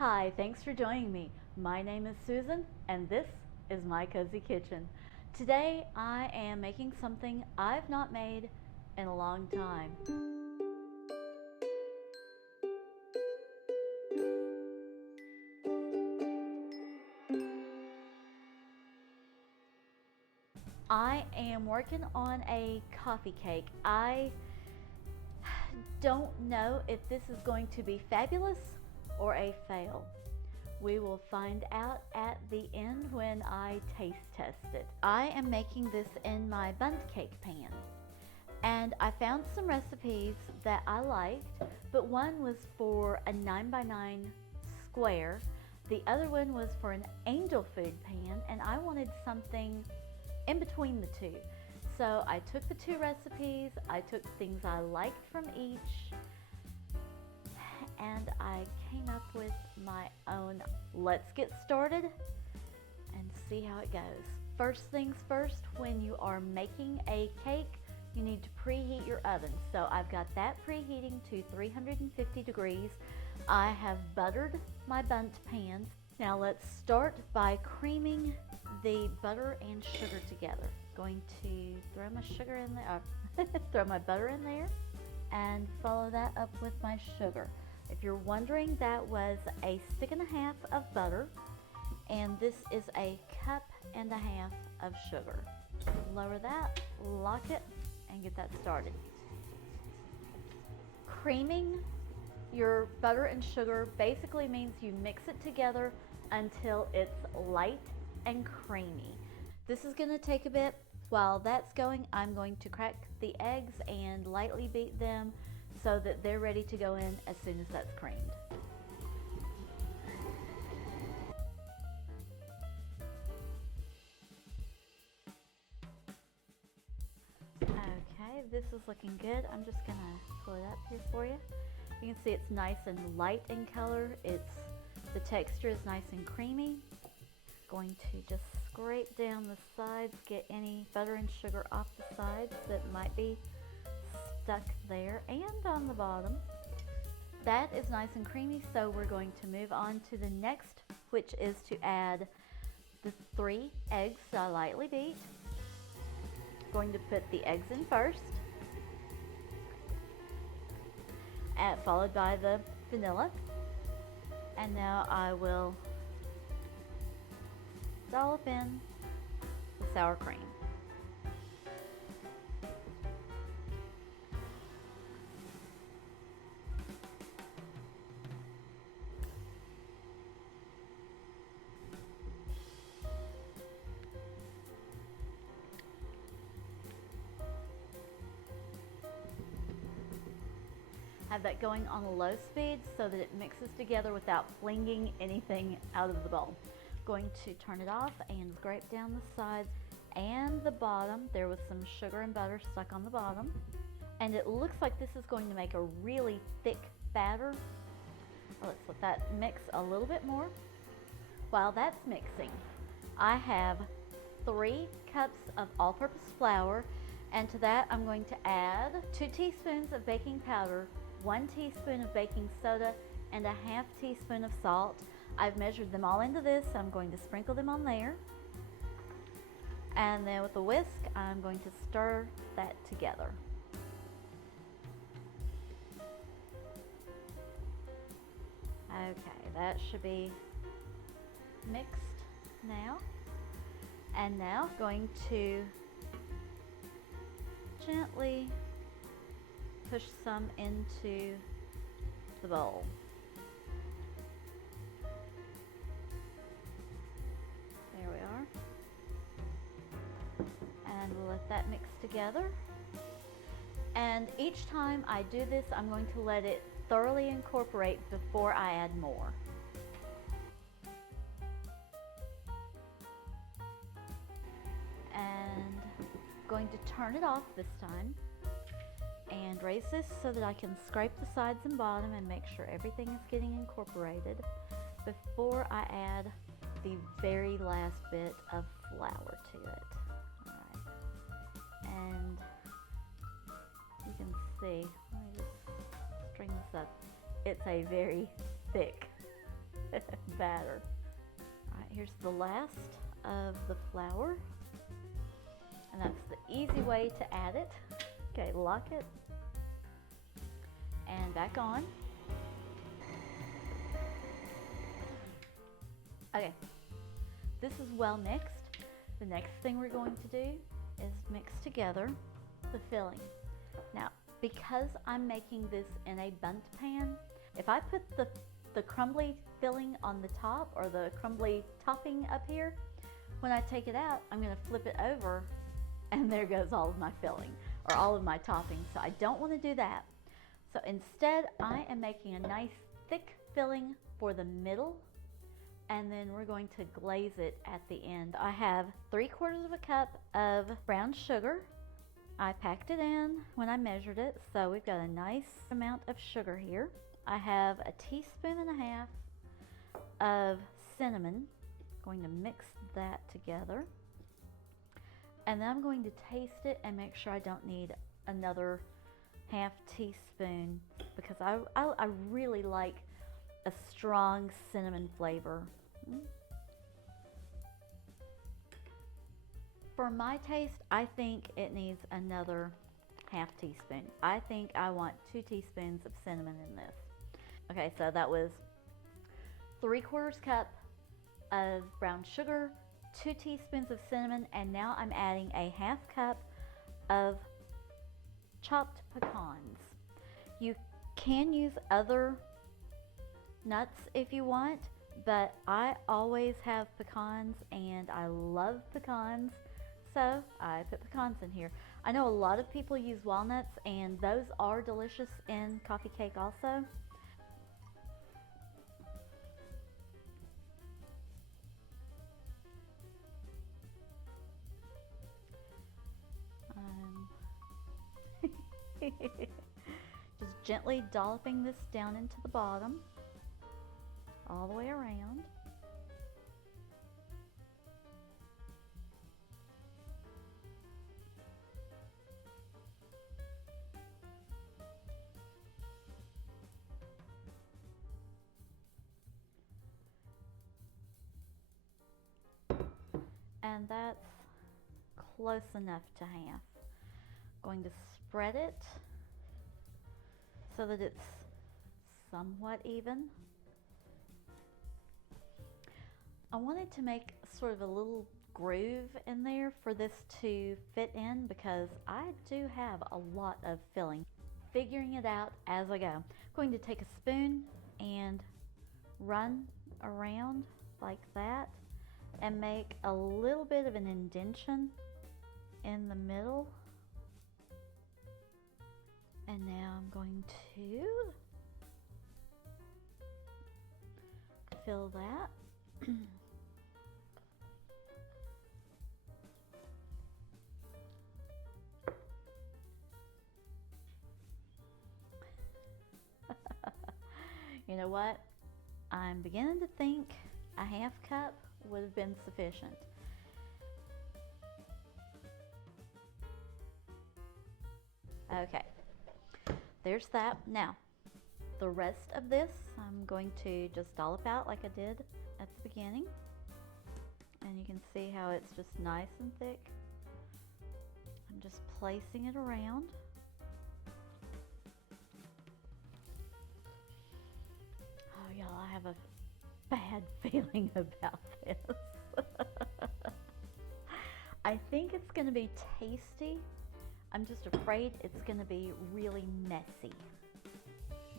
Hi, thanks for joining me. My name is Susan and this is my cozy kitchen. Today I am making something I've not made in a long time. I am working on a coffee cake. I don't know if this is going to be fabulous or a fail. We will find out at the end when I taste test it. I am making this in my Bundt cake pan. And I found some recipes that I liked, but one was for a 9x9 square. The other one was for an angel food pan, and I wanted something in between the two. So I took the two recipes, I took things I liked from each, and I came up with my own. Let's get started and see how it goes. First things first, when you are making a cake, you need to preheat your oven. So I've got that preheating to 350 degrees. I have buttered my Bundt pans. Now let's start by creaming the butter and sugar together. Going to throw my sugar in there, throw my butter in there, and follow that up with my sugar. If you're wondering, that was a stick and a half of butter, and this is a cup and a half of sugar. Lower that, lock it, and get that started. Creaming your butter and sugar basically means you mix it together until it's light and creamy. This is going to take a bit. While that's going, I'm going to crack the eggs and lightly beat them so that they're ready to go in as soon as that's creamed. Okay, this is looking good. I'm just gonna pull it up here for you. You can see it's nice and light in color. The texture is nice and creamy. Going to just scrape down the sides, get any butter and sugar off the sides that might be stuck there and on the bottom. That is nice and creamy, so we're going to move on to the next, which is to add the 3 eggs that I lightly beat. Going to put the eggs in first, followed by the vanilla, and now I will dollop in the sour cream. Have that going on a low speed so that it mixes together without flinging anything out of the bowl. Going to turn it off and scrape down the sides and the bottom. There was some sugar and butter stuck on the bottom. And it looks like this is going to make a really thick batter. Let's let that mix a little bit more. While that's mixing, I have 3 cups of all-purpose flour, and to that I'm going to add 2 teaspoons of baking powder, 1 teaspoon of baking soda, and a half teaspoon of salt. I've measured them all into this, so I'm going to sprinkle them on there. And then with a whisk, I'm going to stir that together. Okay, that should be mixed now. And now going to gently push some into the bowl. There we are. And we'll let that mix together. And each time I do this, I'm going to let it thoroughly incorporate before I add more. And going to turn it off this time and raise this so that I can scrape the sides and bottom and make sure everything is getting incorporated before I add the very last bit of flour to it. All right. And you can see, let me just string this up. It's a very thick batter. All right, here's the last of the flour. And that's the easy way to add it. Okay, lock it. And back on. Okay, this is well mixed. The next thing we're going to do is mix together the filling. Now, because I'm making this in a Bundt pan, if I put the crumbly filling on the top, or the crumbly topping up here, when I take it out, I'm going to flip it over and there goes all of my filling, or all of my topping. So I don't want to do that. So instead, I am making a nice thick filling for the middle, and then we're going to glaze it at the end. I have 3/4 of a cup of brown sugar. I packed it in when I measured it, so we've got a nice amount of sugar here. I have a 1.5 teaspoons of cinnamon. I'm going to mix that together. And then I'm going to taste it and make sure I don't need another 1/2 teaspoon, because I really like a strong cinnamon flavor. For my taste, I think it needs another 1/2 teaspoon. I think I want 2 teaspoons of cinnamon in this. Okay, so that was 3/4 cup of brown sugar, 2 teaspoons of cinnamon, and now I'm adding a 1/2 cup of chopped pecans. You can use other nuts if you want, but I always have pecans and I love pecans, so I put pecans in here. I know a lot of people use walnuts, and those are delicious in coffee cake also. Just gently dolloping this down into the bottom, all the way around. And that's close enough to half. Going to spread it so that it's somewhat even. I wanted to make sort of a little groove in there for this to fit in, because I do have a lot of filling. Figuring it out as I go. I'm going to take a spoon and run around like that and make a little bit of an indentation in the middle. And now I'm going to fill that. You know what? I'm beginning to think a 1/2 cup would have been sufficient. Okay, there's that. Now, the rest of this I'm going to just dollop out like I did at the beginning. And you can see how it's just nice and thick. I'm just placing it around. Oh, y'all, I have a bad feeling about this. I think it's going to be tasty. I'm just afraid it's going to be really messy.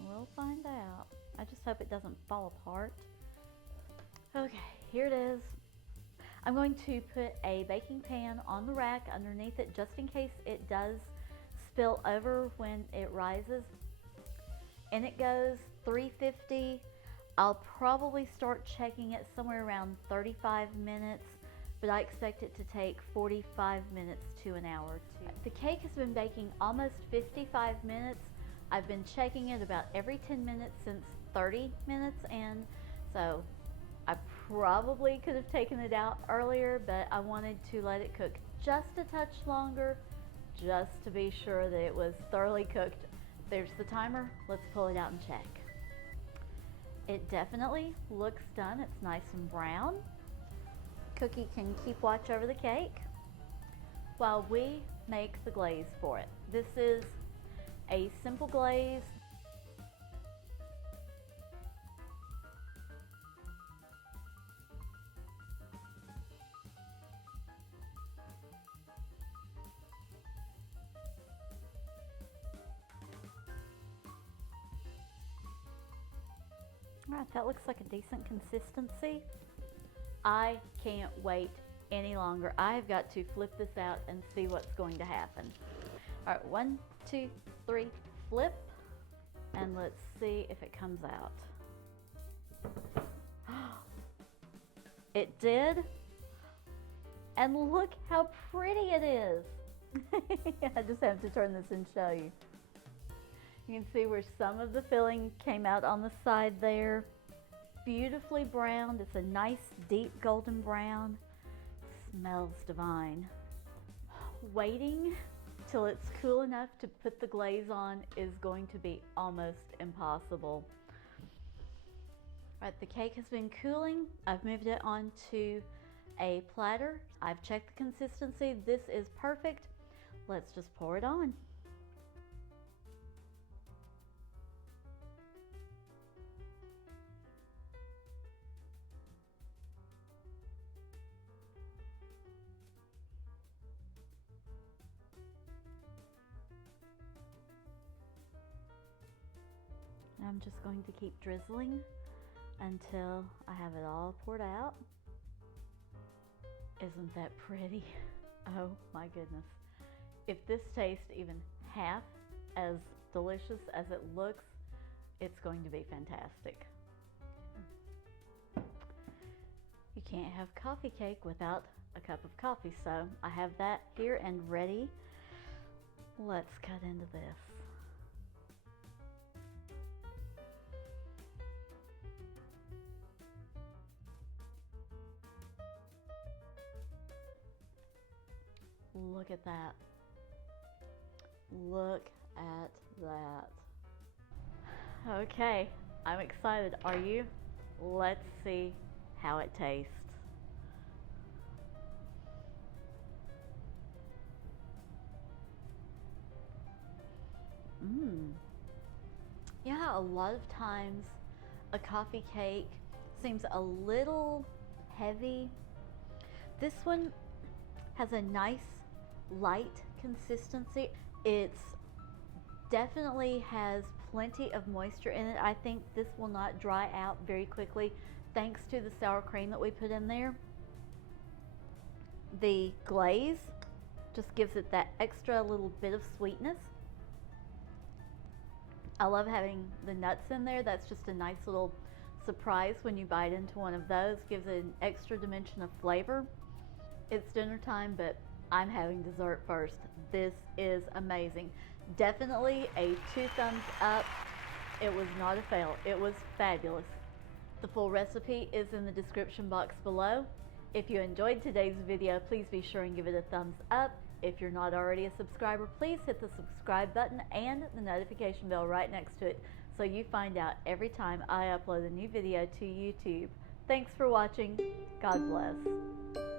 We'll find out. I just hope it doesn't fall apart. Okay, here it is. I'm going to put a baking pan on the rack underneath it, just in case it does spill over when it rises. And it goes 350. I'll probably start checking it somewhere around 35 minutes, but I expect it to take 45 minutes to an hour too. The cake has been baking almost 55 minutes. I've been checking it about every 10 minutes since 30 minutes in, so I probably could have taken it out earlier, but I wanted to let it cook just a touch longer, just to be sure that it was thoroughly cooked. There's the timer. Let's pull it out and check. It definitely looks done. It's nice and brown. Cookie can keep watch over the cake while we make the glaze for it. This is a simple glaze. All right, that looks like a decent consistency. I can't wait any longer. I've got to flip this out and see what's going to happen. All right, 1, 2, 3, flip, and let's see if it comes out. It did, and look how pretty it is. I just have to turn this and show you. You can see where some of the filling came out on the side there. Beautifully browned. It's a nice deep golden brown. Smells divine. Waiting till it's cool enough to put the glaze on is going to be almost impossible. All right, the cake has been cooling. I've moved it onto a platter. I've checked the consistency. This is perfect. Let's just pour it on. I'm just going to keep drizzling until I have it all poured out. Isn't that pretty? Oh my goodness. If this tastes even half as delicious as it looks, it's going to be fantastic. You can't have coffee cake without a cup of coffee, so I have that here and ready. Let's cut into this. Look at that. Look at that. Okay, I'm excited. Are you? Let's see how it tastes. Yeah, a lot of times a coffee cake seems a little heavy. This one has a nice light consistency. It's definitely has plenty of moisture in it. I think this will not dry out very quickly thanks to the sour cream that we put in there. The glaze just gives it that extra little bit of sweetness. I love having the nuts in there. That's just a nice little surprise when you bite into one of those. Gives it an extra dimension of flavor. It's dinner time, but I'm having dessert first. This is amazing. Definitely a 2 thumbs up. It was not a fail. It was fabulous. The full recipe is in the description box below. If you enjoyed today's video, please be sure and give it a thumbs up. If you're not already a subscriber, please hit the subscribe button and the notification bell right next to it so you find out every time I upload a new video to YouTube. Thanks for watching. God bless.